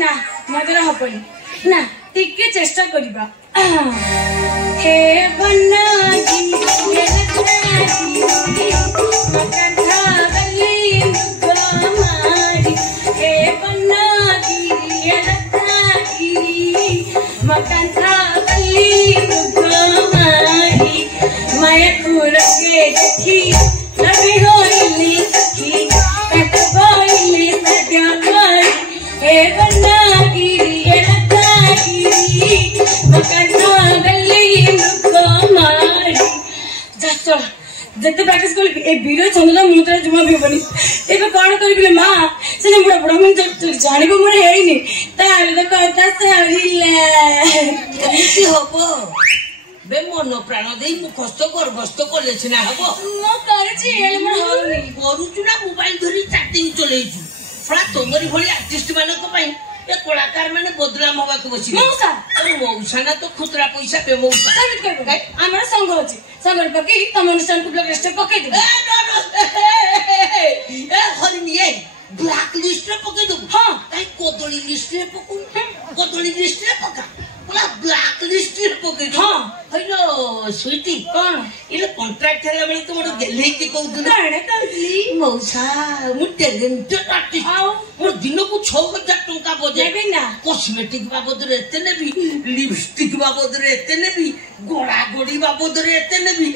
ना मदर हबनी ना टिके चेष्टा करिबा हे बनाजी हे लखनाजी मकंधा गली मुगमारी हे बनाजी हे लखनाजी मकंधा गली मुगमारी माया खुरके देखी लगे होइली सखी कट होइली सद्या मारी हे बनाजी हे लखनाजी मकंधा गली मुगमारी जस्ट जते प्रैक्टिस कर ए वीडियो चंदला मुद्रा जुमा भी बनी एबे कोन करबिले मां सेने बड़ा बड़ा मन जानिबो मोर हेइनी ताले तो कहता सारिले केति होबो बे मन प्राण देई मु कष्ट कर बस्त करले छिना हबो मो करछि एले मोर होउनी करूछु ना मोबाइल धरी चैटिंग चलेछु फळा तोमरी भली आर्टिस्ट मानक पई ए कलाकार माने बदनाम होबा को बसी मौसा अरे मौसा ना तो खुदरा पैसा पे मौसा साबित करबो हमर संग होछि संग पकी तम अनुष्ठान को ब्लैक लिस्ट पके दे ए हरिनी ए ब्लैक लिस्ट रे पके दो हां काई कोदली लिस्ट रे पकु कोदली लिस्ट रे पका पूरा ब्लैक लिस्ट रे पके दो हां हैलो स्वीटी कोन इले कॉन्ट्रैक्ट हैला बेले तो मोर गेले की कहू दु काणे कहली मौसा मु टैलेंटेड आर्टिस्ट आओ मोर दिन को 6000 टंका बजे देबे ना कॉस्मेटिक बाबद रे एते नेबी लिपस्टिक बाबद रे एते नेबी गोड़ा गोड़ी बाबद रे एते नेबी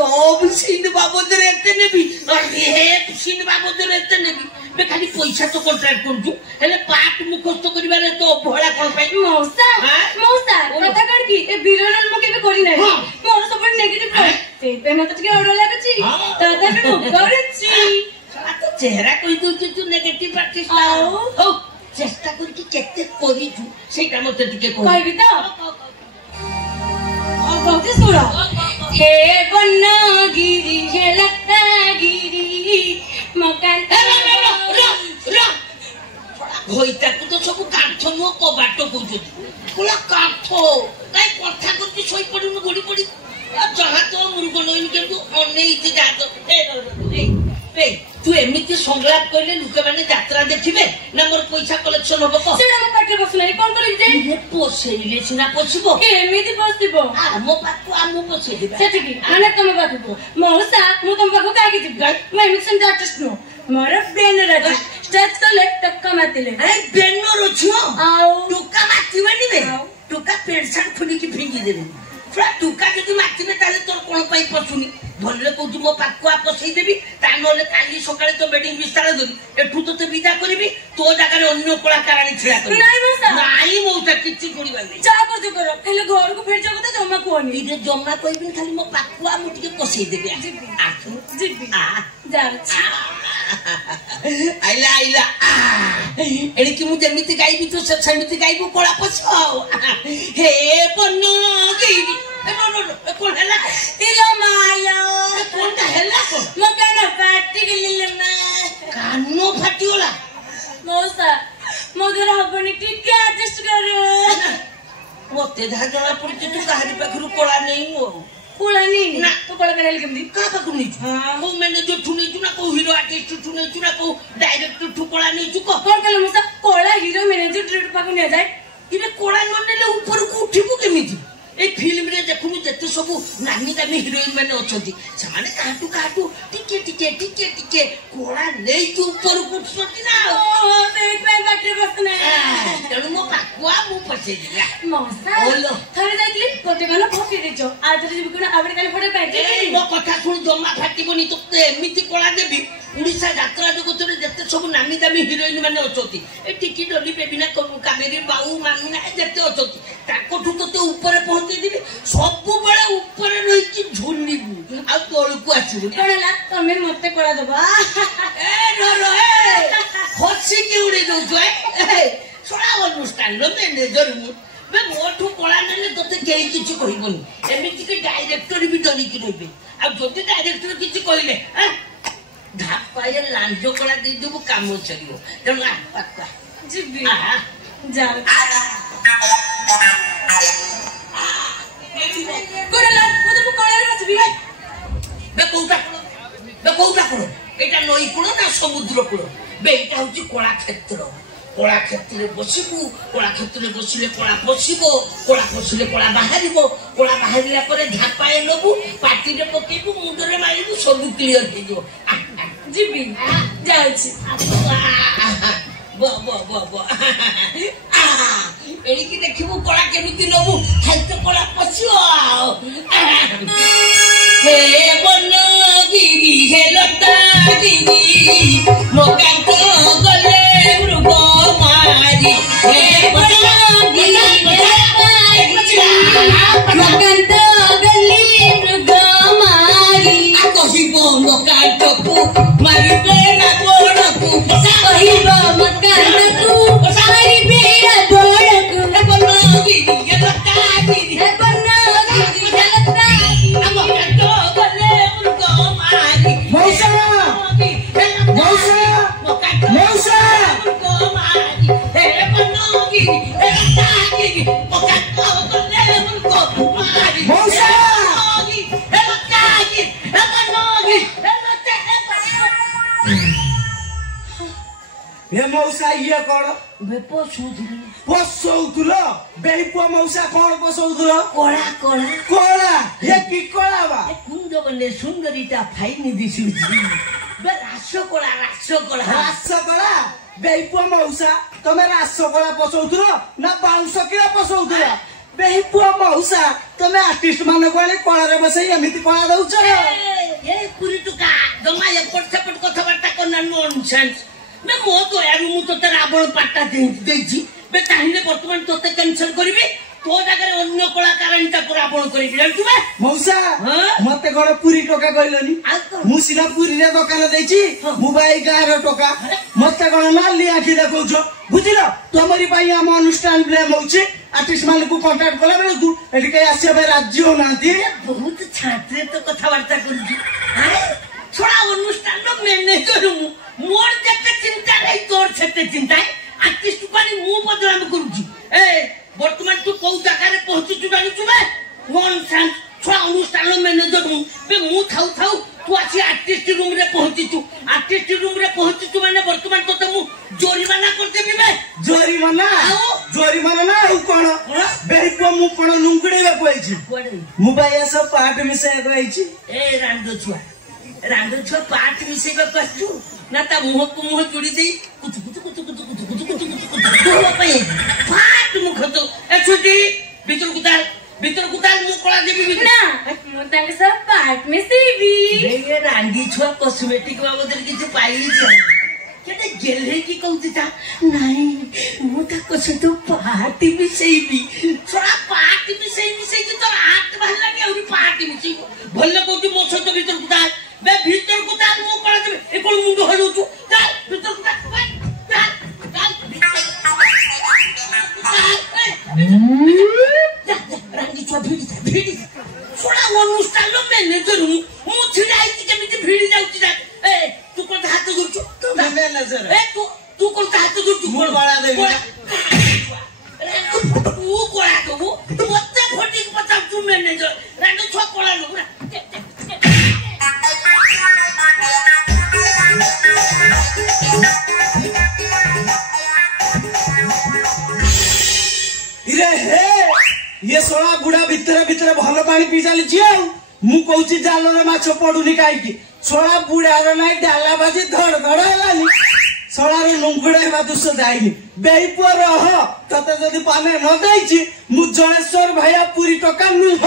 लव सीन बाबद रे एते नेबी रेप सीन बाबद रे एते नेबी बे खाली पैसा तो कॉन्ट्रैक्ट करजु हेले पार्ट मुखस्त करिबारे तो भोळा कोन पाई मौसा मौसा कथा कण की ए विरोनल मु केबे करि नै मोर सब नेगेटिव से पे मत के ओडो लागछि दादा के करछि साला तो चेहरा कहि दउ कि तू नेगेटिव आर्टिस्ट आओ हो चेष्टा करि कि केते करि छु सेटा मते टिके कहबी तो बहुत सुनो हे बनागिरी हे लतागिरी मकान होइता को तो सब काठ नो कबाट कहउछ पूरा काठ काई कथा करती सोई पडुन गोडी पडी जहा तो मुर्ग नइन केतु अनेइति जात ए तू एमिति संलाप कइले लुके माने यात्रा देखिबे ना मोर पैसा कलेक्शन होबो को सेडा मो पाटे बसले कोन करि जे ये पोसेइले सिना पोछिबो एमिति बसिबो आ मो पाकु आ मो पोछे दिबा सेटिकी आने तुम पाकु मौसा मु तुम पाकु काकी जिबा मैं मिक्सन आर्टिस्ट नो मोर बेनर अछि स्टेज तले टक्का मातिले अरे बेनर छियो आओ टुका मातिबनी बे टुका पेट शर्ट खुली की फिंगी देबे फ्रा टुका जदी मातिबे ताले तोर कोन पई पसुनी भले कहू मो पाकुआ पसई देबी ता नले काली सकाळे तो बेडिंग विस्तार देबी एठू तो विदा करबी तो जगह रे अन्य कलाकारानी छिड़ा करबी नाही मौसा नाही मौसा किछि छोड़ीबा नै जा को करो हेले घर को फेर जगत जम्मा कोनी इदे जम्मा कहबी खाली मो पाकुआ मु टिके पसई देबी आखु जिबी आ जा आइला आइला एडी कि मु जेमिति गाइबी तो सेमिति गाइबो कोला पछाओ हे बनगिरी ए नो नो कोन हला इलो मालो कोनटा हला कोन मकान पार्टी के लिए ना कानो फाटियोला मौसा मगर हबनी टिके एडजस्ट करो मोते धा जणा पड़ी तू काहरी पाखरु कोला नै मो कोला नहीं ना तो कोला करे केमदी का पाखु नै को मैंने जो ठुनै छु ना को हीरो आर्टिस्ट ठुनै छु ना को डायरेक्टर ठु कोला नै छु को कोन कले मौसा कोला हीरो मैनेजर ट्रेड पाकु ने जाय इने कोला न नेले ऊपर को उठिबु केमिति ए फिल्म रे देखुनु जते सब नानी दामी हीरोइन माने अछंती समाने काटू काटू टिके टिके टिके टिके कोला नै तू ऊपर को उठसती ना ओ तेरे पे बैटरी बसने तेणु मो पाकुआ मु पछे दिला मौसा ओलो थरे जाइली कोटे गनो फके देचो आज रे बिकुना आवडे काले फटे पाइते मो कथा सुन जम्मा फाटिबनी तो एमिति कोला देबी उड़ीसा यात्रा जगत रे जते सब नामी दामी हीरोइन माने अछंती ए टिकी डोली बेबिना कामेरी बाऊ मामिना जते अछंती ताकोठु तो ऊपर पहुंचे दिबी सब बळे ऊपर रही कि झुलिबू आ तोळ को आछिबू कोनला तमे मते कोला दबा ए नो रो ए होसी की उड़ी दउ जो ए सोडा अनुष्ठान लो मैनेजर मु बे मोठू कोला नेले तते केई किछि कहिबनी एमिति के डायरेक्टर भी डरी कि रहबे आ जति डायरेक्टर किछि कहिले ह धापाये लांजो कोला दे देबू काम चलिबो तेणु आ पक्का जिबी आ जा कोनला मते मु कोला रसबी बे कोउटा कोन एटा नई कोन ना समुद्र कोन बे एटा होची कोला क्षेत्र कला क्षेत्र बसबू कला क्षेत्र बसिले कला पशिब कला पशिले कला बाहर कला बाहर झापाए नबू पार्टी रे पकेबू मुंडरे मारिबू सब क्लियर हो जो जीवी जाउछि एड़िकी देखबू कला केमिति नबू खाली कला पशिओ हे बनगिरी हे लतागिरी मोकांत गले मृग मारी हे बनगिरी मोकांत गले मृग मारी कहिब मोकांतकू मारिबे ना गोड़कू कहिब मोकांतकू मारिबे ना गोड़कू हे बनगिरी हे लतागिरी हे बनगिरी हे लतागिरी मोकांत गले मृग मारी मौसा ये मौसा ये कौन पशौल बेपुआ मौसा कौन पशौल कला कला कला ये कि कला बा कुंद बने सुंदरीटा फाइन दिशुची बे रासकला रासकला बेपुआ मौसा तमे रासकला पशौल ना बाउंस किला पशौल बेपुआ मौसा तमे आर्टिस्ट मान को कला रे बसई एमिति कला दउछ ए पुरी टुका जमा एपट सेपट कथबार्ता करना नॉनसेंस मैं मो तो यार मु तो रावण पाटा देछि बे काहिने वर्तमान तोते कैंसिल करबी तो जगह अन्य कलाकार इंटा रावण करबी जानछु बे मौसा मते कोन पूरी टोका कहलनी मु सिना पूरी रे दुकान देछि मोबाइल गार टोका मते कोन नाली आखि देखौछ बुझिलो तमरी पई हम अनुष्ठान ब्लेम होछि आर्टिस्ट मान को कांटेक्ट कला बेले तू एठी के आसे बे राज्य हो नांती बहुत छात्रे तो कथबार्ता करछि अरे थोड़ा अनुष्ठान नो मैनेजर हूं मोर जते चिंता नहीं तोर छते चिंता है आर्टिस्ट पानी मु बदनाम करूछि ए वर्तमान तू कौ जगह रे पहुंची जुडानी जुबे नॉनसेंस थोड़ा अनुष्ठान नो मैनेजर हूं बे मु थाउ थाउ तू आसी आर्टिस्ट रूम रे पहुंची तू आर्टिस्ट रूम रे पहुंची तू माने वर्तमान तो मु जोरीमाना कर देबी बे जोरीमाना ना उ कोन बेको मु कोन लुंगड़े बे कोइछि मोबाइल सब पार्ट मिसे कोइछि ए रांडो छुआ पार्ट मिसे बे पस्तु ना ता मुह को मुह जोड़ी दे कुछ तो पे पार्ट मुख तो ए छुटी भीतर कुताल मु कोला देबी ना मु ताके सब पार्ट में सीबी ये रांडी छुआ कॉस्मेटिक बाबदर किछ पाइली छ केते गेले की कहूती ता नहीं मु ता को से तो पार्टी भी सेबी थोड़ा पार्टी भी सेबी की तो हाथ बाहर लागे और पार्टी भी भल कहूती मो छ तो भीतर कुताल बे भीतर कुताल मु कोला देबी ए कोन मुंडो हलु छु चल भीतर कुताल रांडी छुआ भिड़ी थोड़ा अनुष्ठान मैनेजर हूं मु छिड़ाई केमिति भिड़ी जाउची जा ए तू कोन हाथ जोड़छु तू मैनेजर ए तू कोन हाथ जोड़छु मु बड़ा देबी तू कोला दबो मते फटी पता तू मैनेजर रांडी छुआ कोला लो ना इरे हे ये सोला बुढ़ा भितर भल पानी पी चली मु कहूची जाल रे माछ पड़ुनी कहीं सोला बुढ़ार ना डाला बाजी धड़ धड़ है सोलार लुंगुड़ा हेबा दुष जाइनी बेपुआ रह तते जदि पाने न देछि मु जणेश्वर भैया पूरी टका नुह।